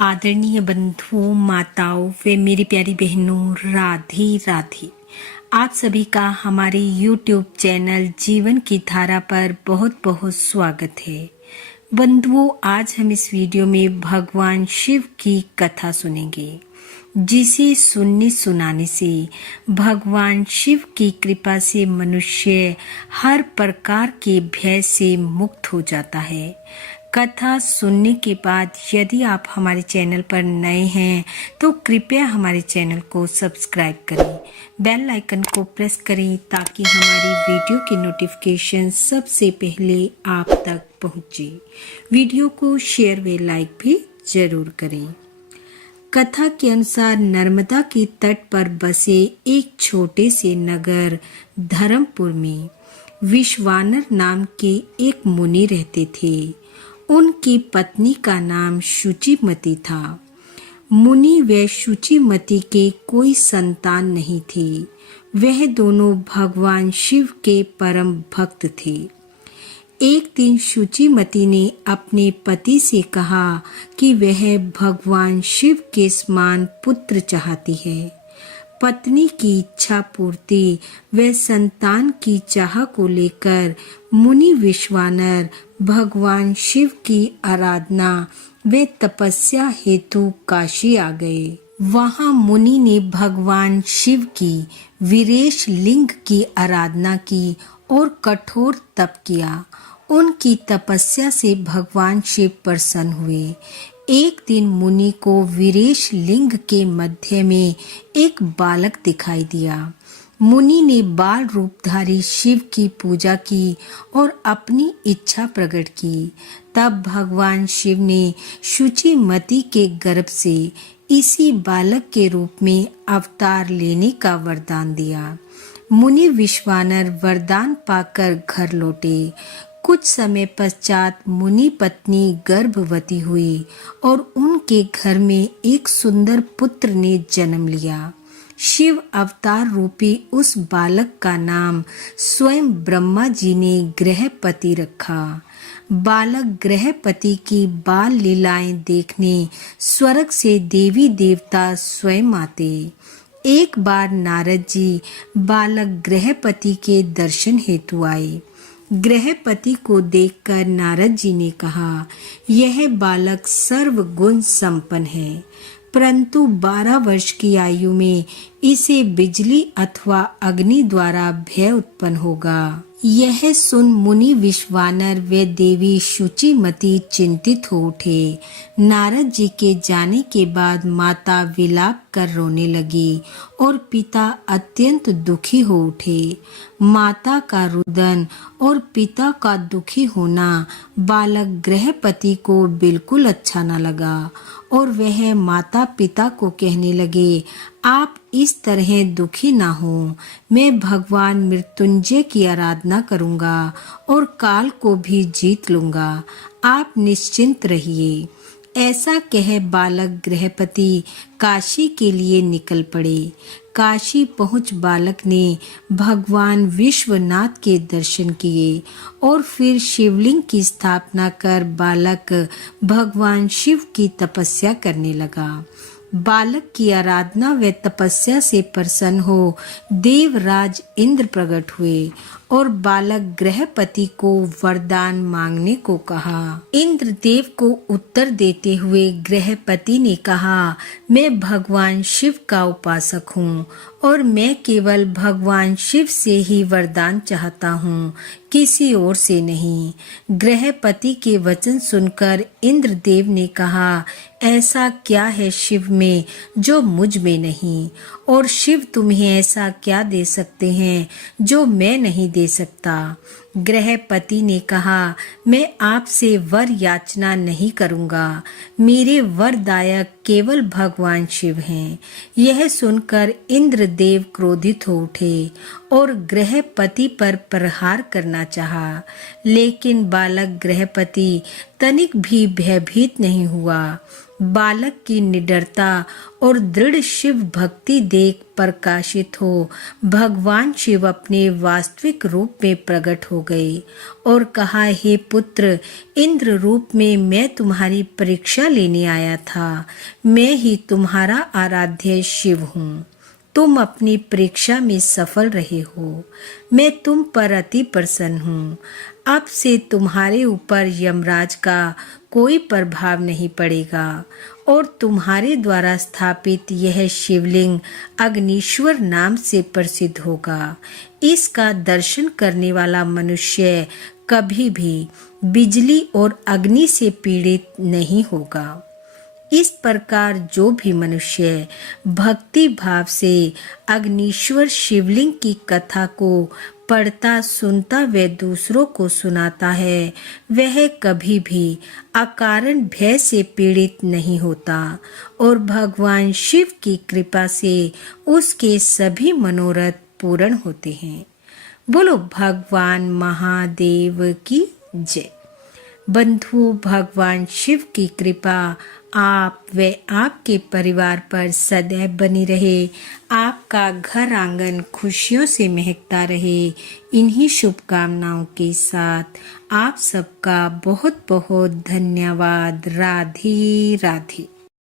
आदरणीय बंधुओं, माताओं व मेरी प्यारी बहनों, राधे राधे। आप सभी का हमारे YouTube चैनल जीवन की धारा पर बहुत बहुत स्वागत है। बंधुओं, आज हम इस वीडियो में भगवान शिव की कथा सुनेंगे, जिसे सुनने सुनाने से भगवान शिव की कृपा से मनुष्य हर प्रकार के भय से मुक्त हो जाता है। कथा सुनने के बाद यदि आप हमारे चैनल पर नए हैं तो कृपया हमारे चैनल को सब्सक्राइब करें, बेल आइकन को प्रेस करें ताकि हमारी वीडियो की नोटिफिकेशन सबसे पहले आप तक पहुंचे। वीडियो को शेयर व लाइक भी जरूर करें। कथा के अनुसार नर्मदा के तट पर बसे एक छोटे से नगर धर्मपुर में विश्वानर नाम के एक मुनि रहते थे। उनकी पत्नी का नाम शुचिमती था। मुनि व शुचिमती के कोई संतान नहीं थी। वह दोनों भगवान शिव के परम भक्त थे। एक दिन शुचिमती ने अपने पति से कहा कि वह भगवान शिव के समान पुत्र चाहती है। पत्नी की इच्छा पूर्ति व संतान की चाह को लेकर मुनि विश्वानर भगवान शिव की आराधना व तपस्या हेतु काशी आ गए। वहां मुनि ने भगवान शिव की वीरेश लिंग की आराधना की और कठोर तप किया। उनकी तपस्या से भगवान शिव प्रसन्न हुए। एक दिन मुनि को वीरेश लिंग के मध्य में एक बालक दिखाई दिया। मुनि ने बाल रूपधारी शिव की पूजा की और अपनी इच्छा प्रकट की। तब भगवान शिव ने शुचिमती के गर्भ से इसी बालक के रूप में अवतार लेने का वरदान दिया। मुनि विश्वानर वरदान पाकर घर लौटे। कुछ समय पश्चात मुनि पत्नी गर्भवती हुई और उनके घर में एक सुंदर पुत्र ने जन्म लिया। शिव अवतार रूपी उस बालक का नाम स्वयं ब्रह्मा जी ने गृहपति रखा। बालक गृहपति की बाल लीलाएं देखने स्वर्ग से देवी देवता स्वयं आते। एक बार नारद जी बालक गृहपति के दर्शन हेतु आए। गृहपति को देखकर नारद जी ने कहा, यह बालक सर्वगुण संपन्न है, परंतु 12 वर्ष की आयु में इसे बिजली अथवा अग्नि द्वारा भय उत्पन्न होगा। यह सुन मुनि विश्वानर व देवी शुचिमती चिंतित हो उठे। नारद जी के जाने के बाद माता विलाप कर रोने लगी और पिता अत्यंत दुखी हो उठे। माता का रुदन और पिता का दुखी होना बालक गृहपति को बिल्कुल अच्छा न लगा और वह माता पिता को कहने लगे, आप इस तरह दुखी ना हो। मैं भगवान मृत्युंजय की आराधना करूंगा और काल को भी जीत लूंगा। आप निश्चिंत रहिए। ऐसा कह बालक गृहपति काशी के लिए निकल पड़े। काशी पहुंच बालक ने भगवान विश्वनाथ के दर्शन किए और फिर शिवलिंग की स्थापना कर बालक भगवान शिव की तपस्या करने लगा। बालक की आराधना व तपस्या से प्रसन्न हो देवराज इंद्र प्रकट हुए और बालक गृहपति को वरदान मांगने को कहा। इंद्र देव को उत्तर देते हुए गृहपति ने कहा, मैं भगवान शिव का उपासक हूँ और मैं केवल भगवान शिव से ही वरदान चाहता हूँ, किसी और से नहीं। गृहपति के वचन सुनकर इंद्रदेव ने कहा, ऐसा क्या है शिव में जो मुझ में नहीं, और शिव तुम्हें ऐसा क्या दे सकते हैं जो मैं नहीं दे सकता। गृहपति ने कहा, मैं आपसे वर याचना नहीं करूंगा, मेरे वरदायक केवल भगवान शिव हैं। यह सुनकर इंद्रदेव क्रोधित हो उठे और गृहपति पर प्रहार करना चाहा, लेकिन बालक गृहपति तनिक भी भयभीत नहीं हुआ। बालक की निडरता और दृढ़ शिव भक्ति देख प्रकाशित हो भगवान शिव अपने वास्तविक रूप में प्रकट हो गए और कहा, हे पुत्र, इंद्र रूप में मैं तुम्हारी परीक्षा लेने आया था। मैं ही तुम्हारा आराध्य शिव हूँ। तुम अपनी परीक्षा में सफल रहे हो। मैं तुम पर अति प्रसन्न हूँ। अब से तुम्हारे ऊपर यमराज का कोई प्रभाव नहीं पड़ेगा और तुम्हारे द्वारा स्थापित यह शिवलिंग अग्निश्वर नाम से प्रसिद्ध होगा। इसका दर्शन करने वाला मनुष्य कभी भी बिजली और अग्नि से पीड़ित नहीं होगा। इस प्रकार जो भी मनुष्य भक्ति भाव से अग्निश्वर शिवलिंग की कथा को पढ़ता, सुनता व दूसरों को सुनाता है, वह कभी भी अकारण भय से पीड़ित नहीं होता और भगवान शिव की कृपा से उसके सभी मनोरथ पूर्ण होते हैं। बोलो भगवान महादेव की जय। बंधु, भगवान शिव की कृपा आप व आपके परिवार पर सदैव बनी रहे। आपका घर आंगन खुशियों से महकता रहे। इन्हीं शुभकामनाओं के साथ आप सबका बहुत बहुत धन्यवाद। राधे राधे।